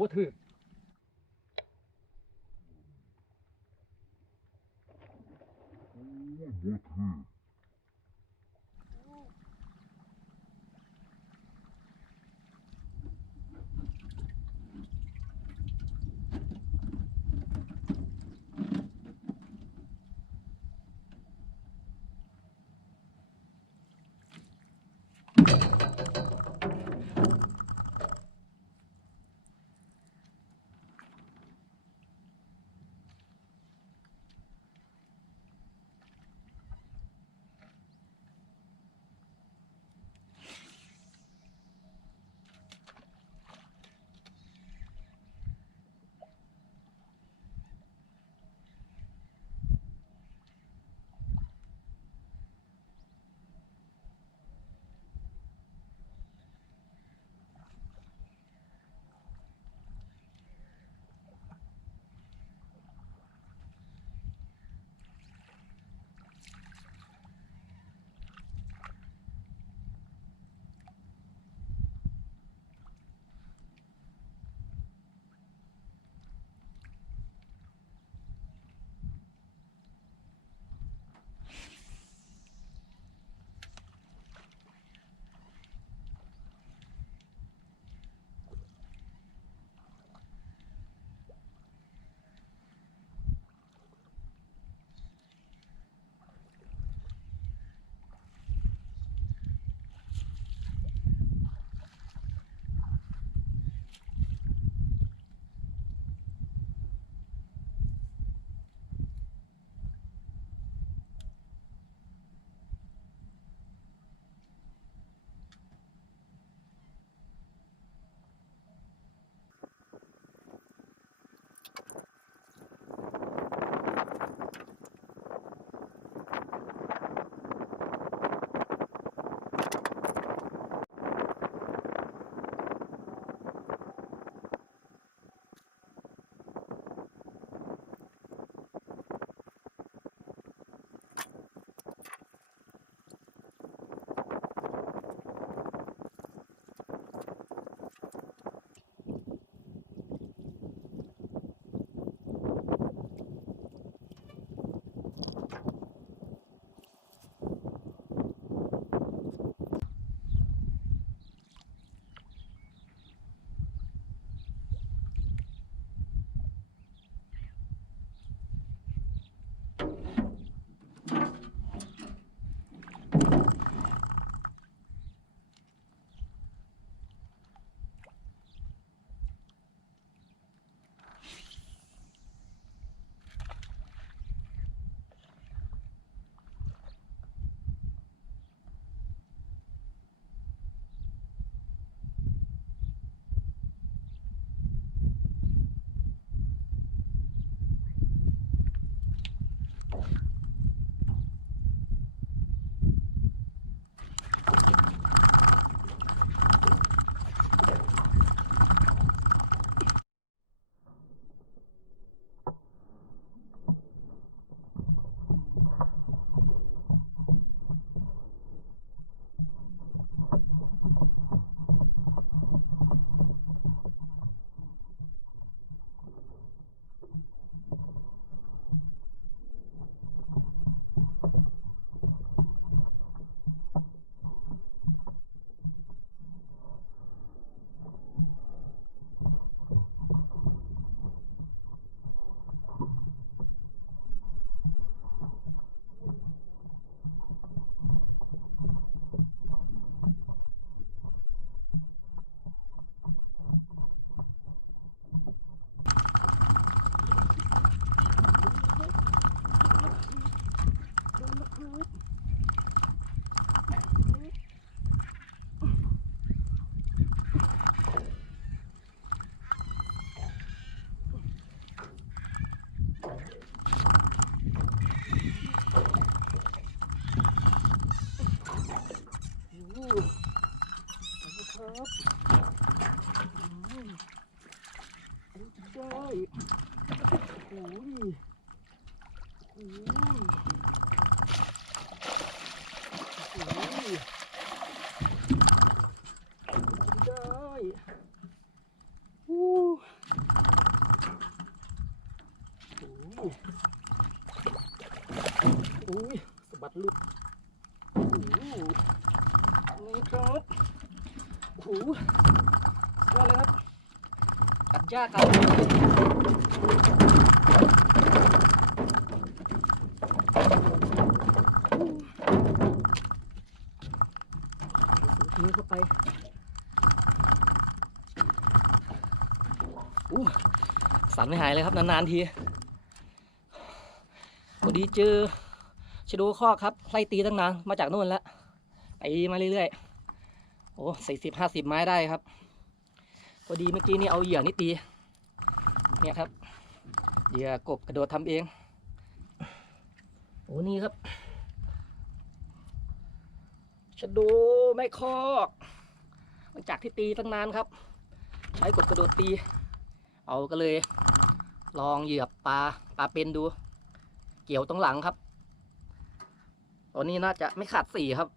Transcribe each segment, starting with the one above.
บ่ถือ ครับได้โอ้ยโอ้ยโอ้ยได้อู้โอ้ยโอ้ยสะบัดลุก ยอดเลยครับกัดยากครับมือเข้าไปอู้สันไม่หายเลยครับ นานๆทีพอดีเจอชะโดูข้อกครับไล่ตีตั้งนานมาจากนู่นแล้วตีมาเรื่อยๆ โอ้สี่สิบห้าสิบไม้ได้ครับ พอดีเมื่อกี้นี่เอาเหยื่อนี่ตี เนี่ยครับ เหยื่อกบกระโดดทำเอง โอ้นี่ครับชะโดูไม่คอกหลังจากที่ตีตั้งนานครับ ใช้กบกระโดดตี เอาก็เลย ลองเหยียบปลาปลาเป็นดู เกี่ยวตรงหลังครับตัวนี้น่าจะไม่ขาดสีครับ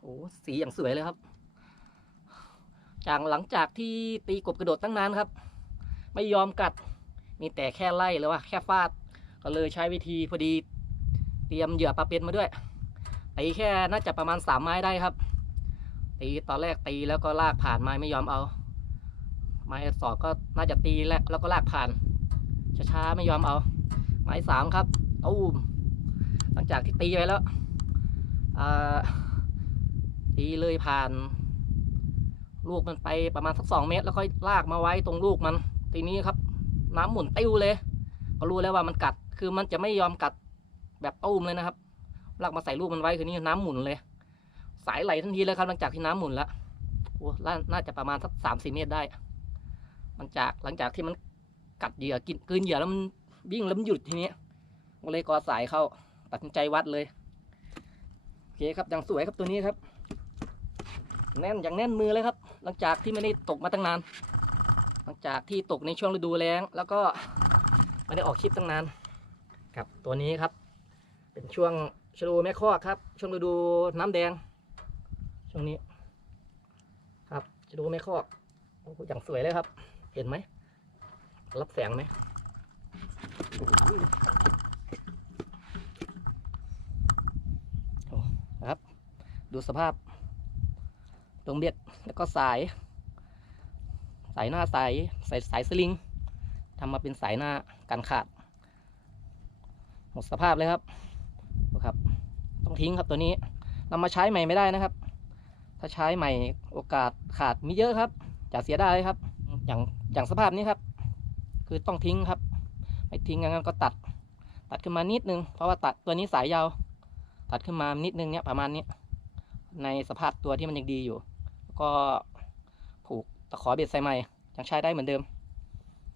โอ้สีอย่างสวยเลยครับ จากหลังจากที่ตีกบกระโดดตั้งนานครับ ไม่ยอมกัด มีแต่แค่ไล่หรือว่าแค่ฟาด ก็เลยใช้วิธีพอดี เตรียมเหยื่อปลาเป็นมาด้วย ตีแค่น่าจะประมาณสามไม้ได้ครับ ตีตอนแรกตีแล้วก็ลากผ่านไม้ไม่ยอมเอา ไม้สองก็น่าจะตีแล้วแล้วก็ลากผ่าน ช้าๆไม่ยอมเอา ไม้สามครับตู้มหลังจากที่ตีไปแล้วอ่าตีเลยผ่าน ลูกมันไปประมาณสักสองเมตร แล้วค่อยลากมาไว้ตรงลูกมัน ทีนี้ครับ น้ำหมุนติ้วเลยก็รู้แล้วว่ามันกัด คือมันจะไม่ยอมกัดแบบตุ้มเลยนะครับลากมาใส่ลูกมันไว้คือนี่น้ำหมุนเลย สายไหลทันทีเลยครับหลังจากที่น้ำหมุนแล้วโอ้ล่าน่าจะประมาณสักสามสี่เมตรได้มันจากหลังจากที่มันกัดเหยื่อกินกืนเหยื่อแล้วมันวิ่งแล้วมันหยุดทีนี้ก็เลยกอสายเข้าตัดสินใจวัดเลยโอเคครับย่างสวยครับตัวนี้ครับ แน่นอย่างแน่นมือเลยครับ หลังจากที่ไม่ได้ตกมาตั้งนาน หลังจากที่ตกในช่วงฤดูแล้ง แล้วก็ไม่ได้ออกคลิปตั้งนานครับตัวนี้ครับ เป็นช่วงชะโลแม่คอกครับ ช่วงฤดูน้ำแดง ช่วงนี้ ครับชะโลแม่คอกโอ้โหอย่างสวยเลยครับ เห็นไหมรับแสงไหมครับ ดูสภาพ ตรงเบ็ดแล้วก็สาย สายหน้าสายสายสายสลิงทำมาเป็นสายหน้ากันขาด หมดสภาพเลยครับครับ ต้องทิ้งครับตัวนี้นำมาใช้ใหม่ไม่ได้นะครับ ถ้าใช้ใหม่โอกาสขาดมีเยอะครับจะเสียไดายครับ อย่างอย่างสภาพนี้ครับ คือต้องทิ้งครับ ไม่ทิ้งงั้นก็ตัด ตัดขึ้นมานิดนึง เพราะว่าตัดตัวนี้สายยาว ตัดขึ้นมานิดนึงเนี้ยประมาณนี้ ในสภาพตัวที่มันยังดีอยู่ ก็ผูกตะขอเบ็ดใส่ใหม่ยังใช้ได้เหมือนเดิม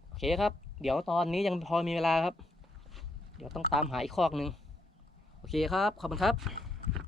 โอเคครับ เดี๋ยวตอนนี้ยังพอมีเวลาครับ เดี๋ยวต้องตามหาอีกคอกหนึ่งโอเคครับ ขอบคุณครับ